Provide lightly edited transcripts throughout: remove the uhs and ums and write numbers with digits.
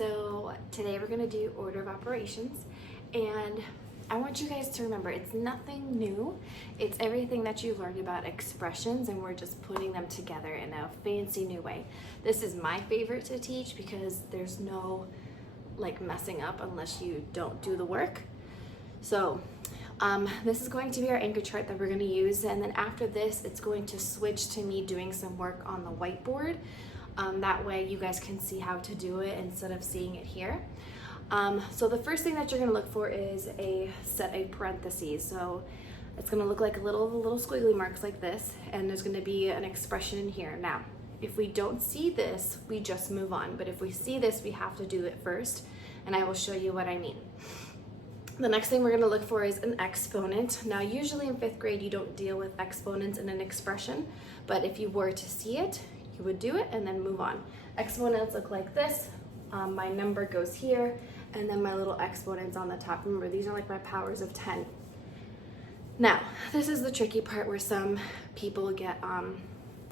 So today we're going to do order of operations, and I want you guys to remember it's nothing new. It's everything that you learned about expressions, and we're just putting them together in a fancy new way. This is my favorite to teach because there's no like messing up unless you don't do the work. So this is going to be our anchor chart that we're going to use, and then after this it's going to switch to me doing some work on the whiteboard. That way you guys can see how to do it instead of seeing it here. So the first thing that you're going to look for is a set of parentheses. So it's going to look like a little squiggly marks like this, and there's going to be an expression in here. Now, if we don't see this, we just move on. But if we see this, we have to do it first, and I will show you what I mean. The next thing we're going to look for is an exponent. Now, usually in 5th grade, you don't deal with exponents in an expression, but if you were to see it, you would do it and then move on. Exponents look like this. My number goes here, and then my little exponents on the top. Remember, these are like my powers of 10. Now, this is the tricky part where some people get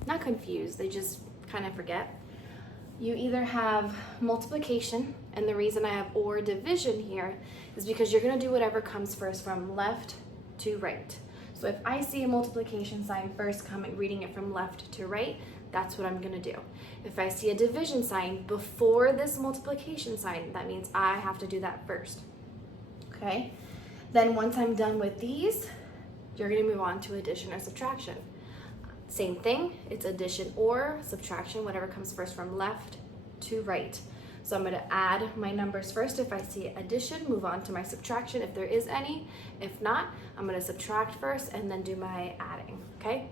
not confused, they just kind of forget. You either have multiplication, and the reason I have or division here is because you're going to do whatever comes first from left to right. So if I see a multiplication sign first reading it from left to right, that's what I'm going to do. If I see a division sign before this multiplication sign, that means I have to do that first. Okay? Then once I'm done with these, you're going to move on to addition or subtraction. Same thing, it's addition or subtraction, whatever comes first from left to right. So I'm going to add my numbers first. If I see addition, move on to my subtraction if there is any. If not, I'm going to subtract first and then do my adding. Okay?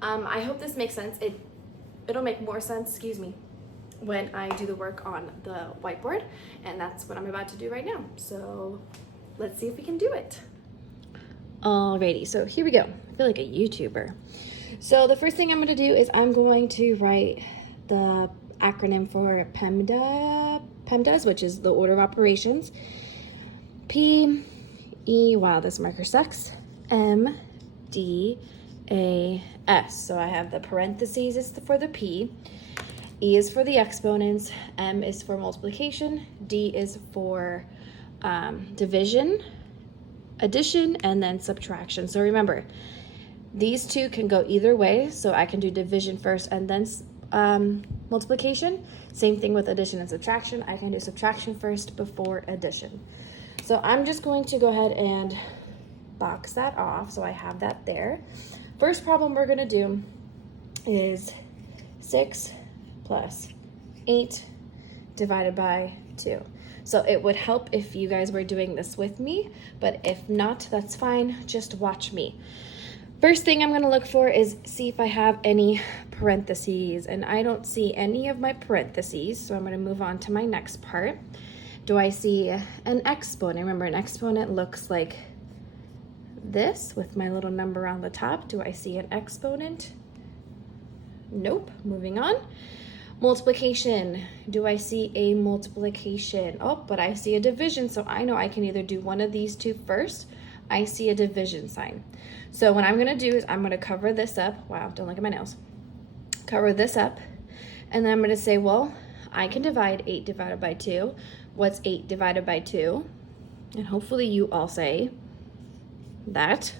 I hope this makes sense. It'll make more sense, when I do the work on the whiteboard, and that's what I'm about to do right now. So let's see if we can do it. Alrighty, so here we go. I feel like a YouTuber. So the first thing I'm going to do is I'm going to write the acronym for PEMDAS, which is the order of operations. P-E, wow, this marker sucks, M-D-A-S. So I have the parentheses is for the P, E is for the exponents, M is for multiplication, D is for division, addition, and then subtraction. So remember, these two can go either way, so I can do division first and then multiplication. Same thing with addition and subtraction. I can do subtraction first before addition. So I'm just going to go ahead and box that off so I have that there. First problem we're going to do is 6 plus 8 divided by 2. So it would help if you guys were doing this with me, but if not, that's fine. Just watch me. First thing I'm going to look for is see if I have any parentheses, and I don't see any of my parentheses, so I'm going to move on to my next part. Do I see an exponent? Remember, an exponent looks like this with my little number on the top. Do I see an exponent? Nope. Moving on. Multiplication. Do I see a multiplication? Oh, but I see a division, so I know I can either do one of these two first. I see a division sign. So what I'm going to do is I'm going to cover this up. Wow, don't look at my nails. Cover this up, and then I'm going to say, well, I can divide 8 divided by 2. What's 8 divided by 2? And hopefully you all say that.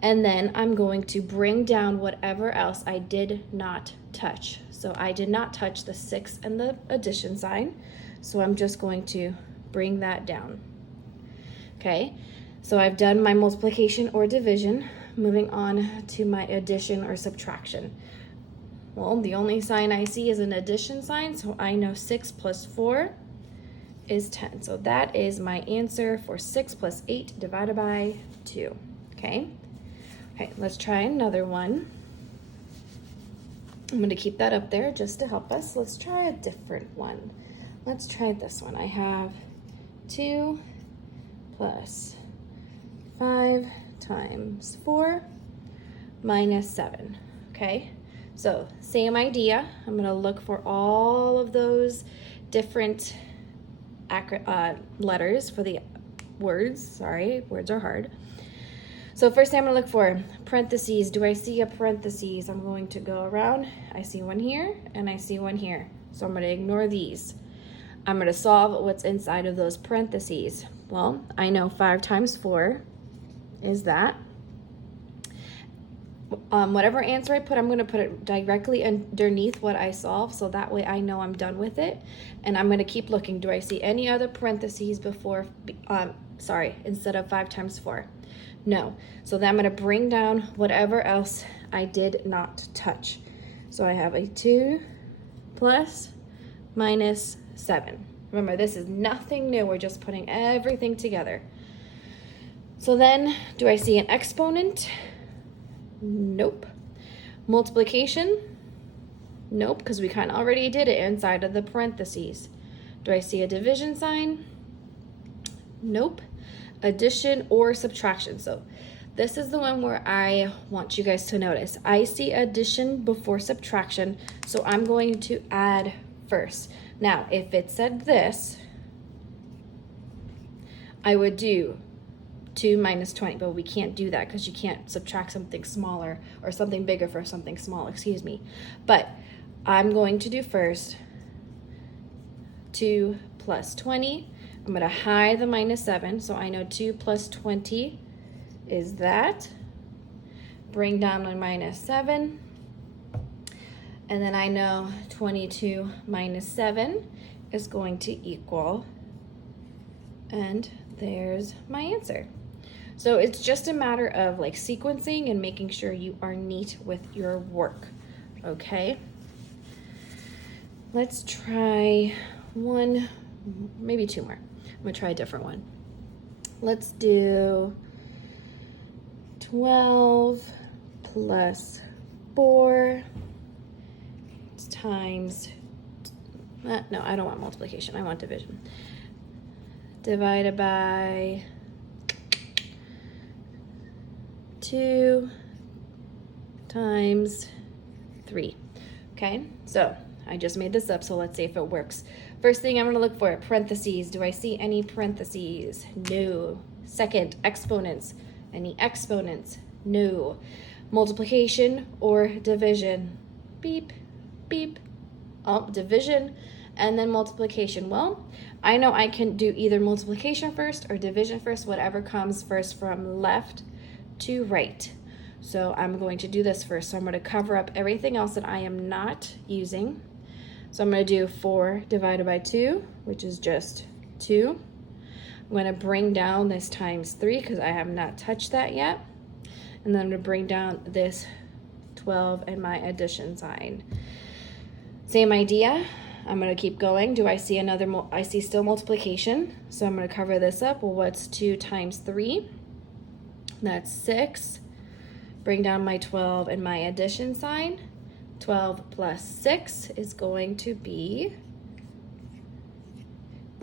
And then I'm going to bring down whatever else I did not touch. So I did not touch the 6 and the addition sign, so I'm just going to bring that down. Okay, so I've done my multiplication or division. Moving on to my addition or subtraction. Well, the only sign I see is an addition sign, so I know 6 plus 4 is 10. So that is my answer for 6 plus 8 divided by 2. Okay, let's try another one. I'm going to keep that up there just to help us. Let's try a different one. Let's try this one. I have 2 plus 5 times 4 minus 7. Okay, so same idea. I'm going to look for all of those different letters for the words. Sorry, words are hard. So first thing I'm going to look for, parentheses. Do I see a parentheses? I'm going to go around. I see one here and I see one here. So I'm going to ignore these. I'm going to solve what's inside of those parentheses. Well, I know 5 times 4 is that. Whatever answer I put, I'm going to put it directly underneath what I solve, so that way I know I'm done with it. And I'm going to keep looking. Do I see any other parentheses before, instead of 5 times 4? No. So then I'm going to bring down whatever else I did not touch. So I have a 2 plus minus 7. Remember, this is nothing new. We're just putting everything together. So then, do I see an exponent? Nope. Multiplication? Nope, because we kind of already did it inside of the parentheses. Do I see a division sign? Nope. Addition or subtraction. So this is the one where I want you guys to notice. I see addition before subtraction, so I'm going to add first. Now, if it said this, I would do 2 minus 20, but we can't do that because you can't subtract something smaller or something bigger for something small, excuse me. But I'm going to do first 2 plus 20. I'm going to hide the minus 7, so I know 2 plus 20 is that. Bring down my minus 7. And then I know 22 minus 7 is going to equal, and there's my answer. So it's just a matter of like sequencing and making sure you are neat with your work, okay? Let's try one, maybe 2 more. I'm gonna try a different one. Let's do 12 plus 4 times, no, I don't want multiplication, I want division. Divided by 2 times 3. Okay, so I just made this up, so let's see if it works. First thing I'm going to look for, parentheses. Do I see any parentheses? No. Second, exponents. Any exponents? No. Multiplication or division? Beep, beep. Oh, division and then multiplication. Well, I know I can do either multiplication first or division first, whatever comes first from left to right. So I'm going to do this first. So I'm going to cover up everything else that I am not using. So I'm going to do 4 divided by 2, which is just 2. I'm going to bring down this times 3 because I have not touched that yet. And then I'm going to bring down this 12 and my addition sign. Same idea. I'm going to keep going. Do I see another? I see still multiplication. So I'm going to cover this up. Well, what's 2 times 3? That's 6. Bring down my 12 and my addition sign. 12 plus 6 is going to be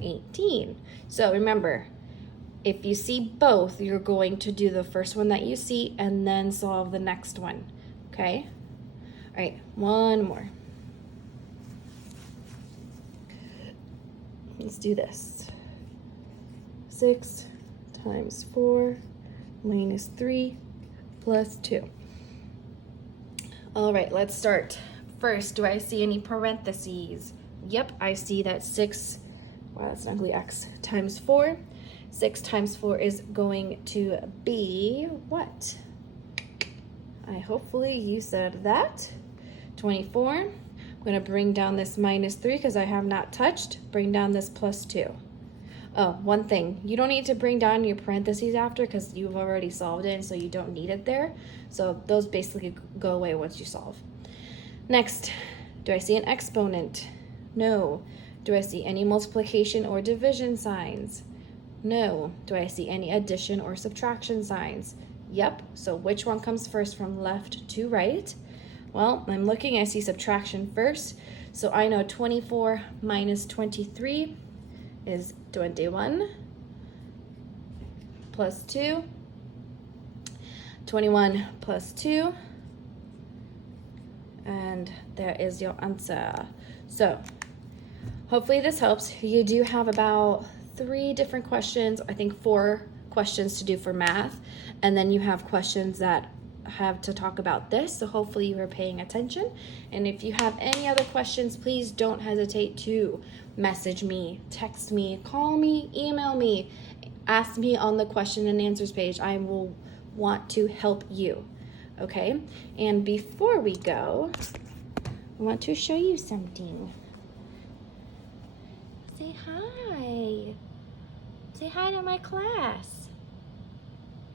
18. So remember, if you see both, you're going to do the first one that you see and then solve the next one. Okay? All right, one more. Let's do this. 6 times 4 minus 3 plus 2. All right, let's start. First, do I see any parentheses? Yep, I see that 6, wow, that's an ugly X, times 4. 6 times 4 is going to be what? Hopefully you said that. 24. I'm going to bring down this minus 3 because I have not touched. Bring down this plus 2. Oh, one thing. You don't need to bring down your parentheses after because you've already solved it, and so you don't need it there. So those basically go away once you solve. Next, do I see an exponent? No. Do I see any multiplication or division signs? No. Do I see any addition or subtraction signs? Yep. So which one comes first from left to right? Well, I'm looking, I see subtraction first. So I know 24 minus 23 is 21 plus 2. 21 plus 2. And there is your answer. So hopefully this helps. You do have about 3 different questions, I think 4 questions to do for math. And then you have questions that have to talk about this, so hopefully you are paying attention. And if you have any other questions, please don't hesitate to message me, text me, call me, email me, ask me on the question and answers page. I will want to help you, okay? And before we go, I want to show you something. Say hi. Say hi to my class.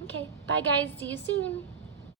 Okay, bye guys, see you soon.